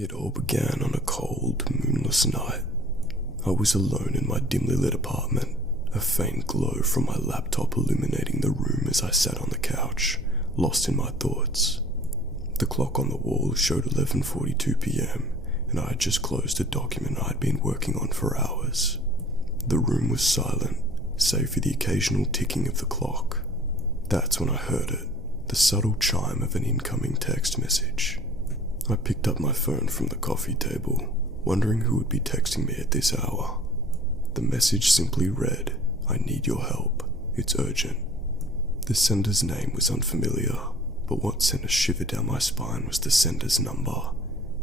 It all began on a cold, moonless night. I was alone in my dimly lit apartment, a faint glow from my laptop illuminating the room as I sat on the couch, lost in my thoughts. The clock on the wall showed 11:42 p.m, and I had just closed a document I'd been working on for hours. The room was silent, save for the occasional ticking of the clock. That's when I heard it, the subtle chime of an incoming text message. I picked up my phone from the coffee table, wondering who would be texting me at this hour. The message simply read, "I need your help. It's urgent." The sender's name was unfamiliar, but what sent a shiver down my spine was the sender's number.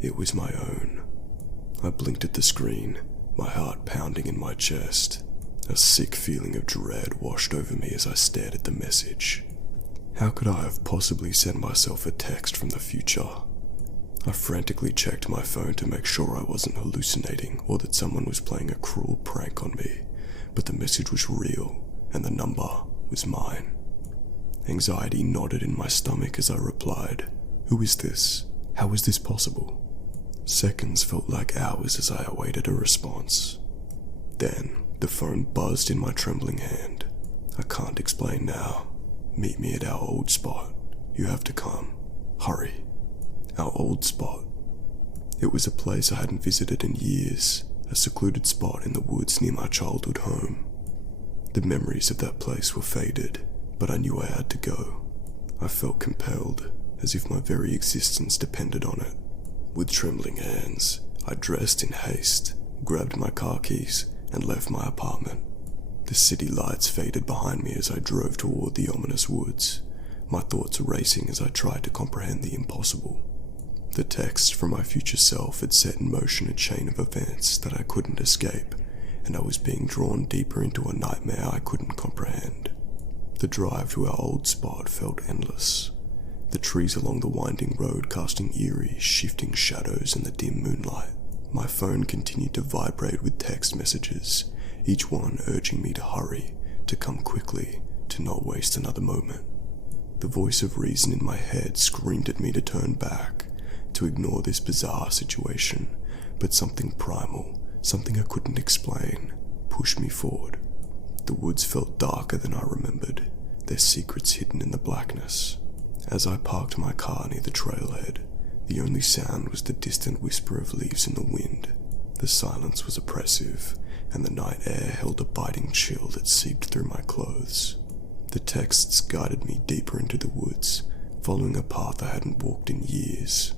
It was my own. I blinked at the screen, my heart pounding in my chest. A sick feeling of dread washed over me as I stared at the message. How could I have possibly sent myself a text from the future? I frantically checked my phone to make sure I wasn't hallucinating or that someone was playing a cruel prank on me, but the message was real and the number was mine. Anxiety knotted in my stomach as I replied, "Who is this? How is this possible?" Seconds felt like hours as I awaited a response. Then, the phone buzzed in my trembling hand. "I can't explain now. Meet me at our old spot. You have to come. Hurry." Our old spot. It was a place I hadn't visited in years, a secluded spot in the woods near my childhood home. The memories of that place were faded, but I knew I had to go. I felt compelled, as if my very existence depended on it. With trembling hands, I dressed in haste, grabbed my car keys, and left my apartment. The city lights faded behind me as I drove toward the ominous woods, my thoughts racing as I tried to comprehend the impossible. The text from my future self had set in motion a chain of events that I couldn't escape, and I was being drawn deeper into a nightmare I couldn't comprehend. The drive to our old spot felt endless, the trees along the winding road casting eerie, shifting shadows in the dim moonlight. My phone continued to vibrate with text messages, each one urging me to hurry, to come quickly, to not waste another moment. The voice of reason in my head screamed at me to turn back, to ignore this bizarre situation, but something primal, something I couldn't explain, pushed me forward. The woods felt darker than I remembered, their secrets hidden in the blackness. As I parked my car near the trailhead, the only sound was the distant whisper of leaves in the wind. The silence was oppressive, and the night air held a biting chill that seeped through my clothes. The texts guided me deeper into the woods, following a path I hadn't walked in years.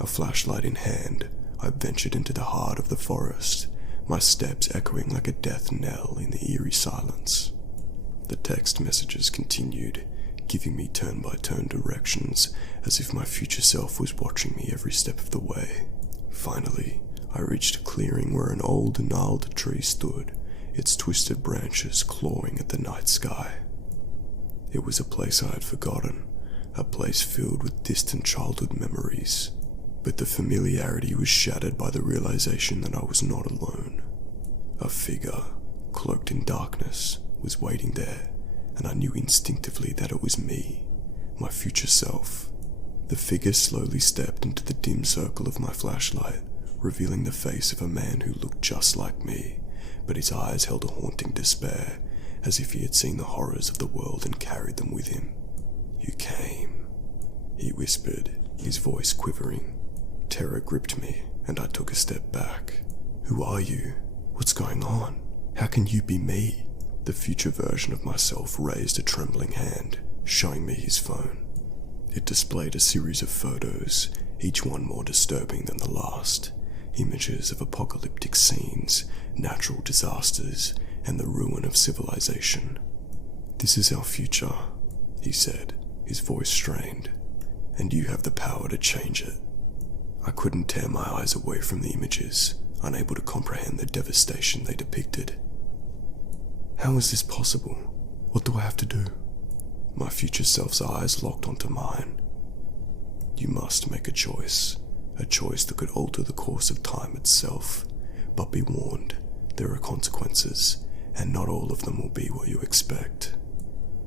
A flashlight in hand, I ventured into the heart of the forest, my steps echoing like a death knell in the eerie silence. The text messages continued, giving me turn-by-turn directions, as if my future self was watching me every step of the way. Finally, I reached a clearing where an old, gnarled tree stood, its twisted branches clawing at the night sky. It was a place I had forgotten, a place filled with distant childhood memories. But the familiarity was shattered by the realization that I was not alone. A figure, cloaked in darkness, was waiting there, and I knew instinctively that it was me, my future self. The figure slowly stepped into the dim circle of my flashlight, revealing the face of a man who looked just like me, but his eyes held a haunting despair, as if he had seen the horrors of the world and carried them with him. "You came," he whispered, his voice quivering. Terror gripped me, and I took a step back. "Who are you? What's going on? How can you be me?" The future version of myself raised a trembling hand, showing me his phone. It displayed a series of photos, each one more disturbing than the last. Images of apocalyptic scenes, natural disasters, and the ruin of civilization. "This is our future," he said, his voice strained, "and you have the power to change it." I couldn't tear my eyes away from the images, unable to comprehend the devastation they depicted. "How is this possible? What do I have to do?" My future self's eyes locked onto mine. "You must make a choice that could alter the course of time itself. But be warned, there are consequences, and not all of them will be what you expect."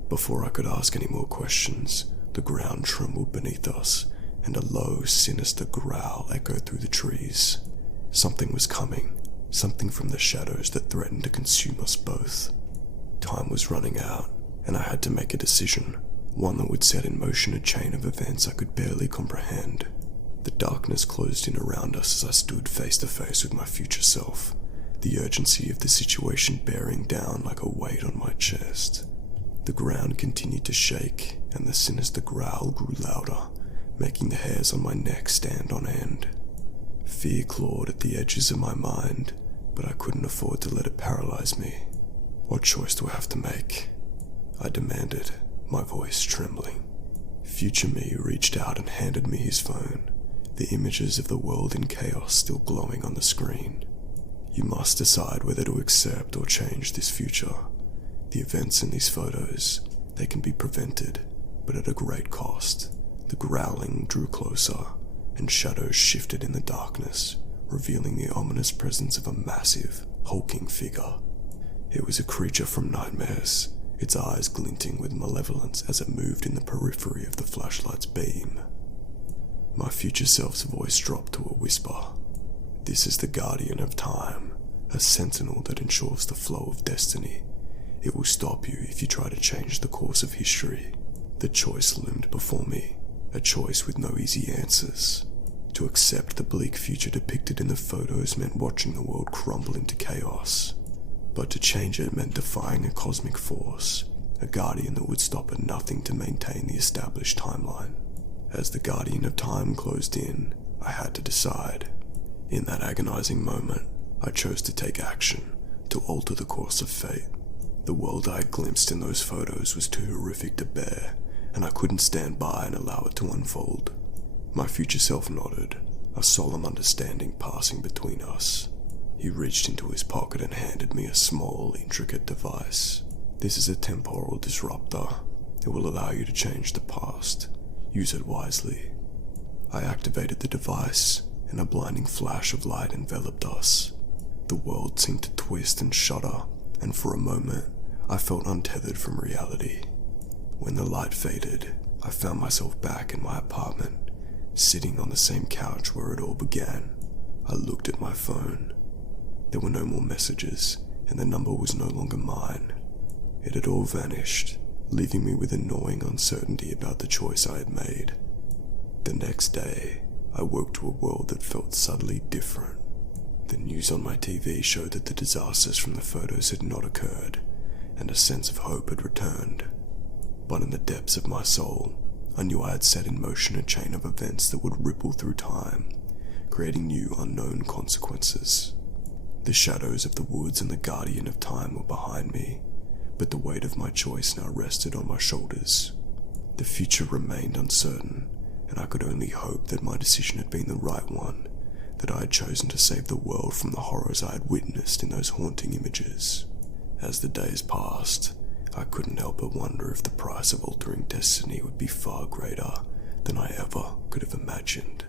Before I could ask any more questions, the ground trembled beneath us, and a low, sinister growl echoed through the trees. Something was coming, something from the shadows that threatened to consume us both. Time was running out, and I had to make a decision, one that would set in motion a chain of events I could barely comprehend. The darkness closed in around us as I stood face to face with my future self, the urgency of the situation bearing down like a weight on my chest. The ground continued to shake, and the sinister growl grew louder, making the hairs on my neck stand on end. Fear clawed at the edges of my mind, but I couldn't afford to let it paralyze me. What choice do I have to make? I demanded, my voice trembling. Future me reached out and handed me his phone, the images of the world in chaos still glowing on the screen. You must decide whether to accept or change this future. The events in these photos, they can be prevented, but at a great cost. The growling drew closer, and shadows shifted in the darkness, revealing the ominous presence of a massive, hulking figure. It was a creature from nightmares, its eyes glinting with malevolence as it moved in the periphery of the flashlight's beam. My future self's voice dropped to a whisper. This is the guardian of time, a sentinel that ensures the flow of destiny. It will stop you if you try to change the course of history. The choice loomed before me, a choice with no easy answers. To accept the bleak future depicted in the photos meant watching the world crumble into chaos. But to change it meant defying a cosmic force, a guardian that would stop at nothing to maintain the established timeline. As the guardian of time closed in, I had to decide. In that agonizing moment, I chose to take action, to alter the course of fate. The world I had glimpsed in those photos was too horrific to bear, and I couldn't stand by and allow it to unfold. My future self nodded, a solemn understanding passing between us. He reached into his pocket and handed me a small, intricate device. This is a temporal disruptor. It will allow you to change the past. Use it wisely. I activated the device, and a blinding flash of light enveloped us. The world seemed to twist and shudder, and for a moment, I felt untethered from reality. When the light faded, I found myself back in my apartment, sitting on the same couch where it all began. I looked at my phone. There were no more messages, and the number was no longer mine. It had all vanished, leaving me with a gnawing uncertainty about the choice I had made. The next day, I woke to a world that felt subtly different. The news on my TV showed that the disasters from the photos had not occurred, and a sense of hope had returned. But in the depths of my soul, I knew I had set in motion a chain of events that would ripple through time, creating new unknown consequences. The shadows of the woods and the guardian of time were behind me, but the weight of my choice now rested on my shoulders. The future remained uncertain, and I could only hope that my decision had been the right one, that I had chosen to save the world from the horrors I had witnessed in those haunting images. As the days passed, I couldn't help but wonder if the price of altering destiny would be far greater than I ever could have imagined.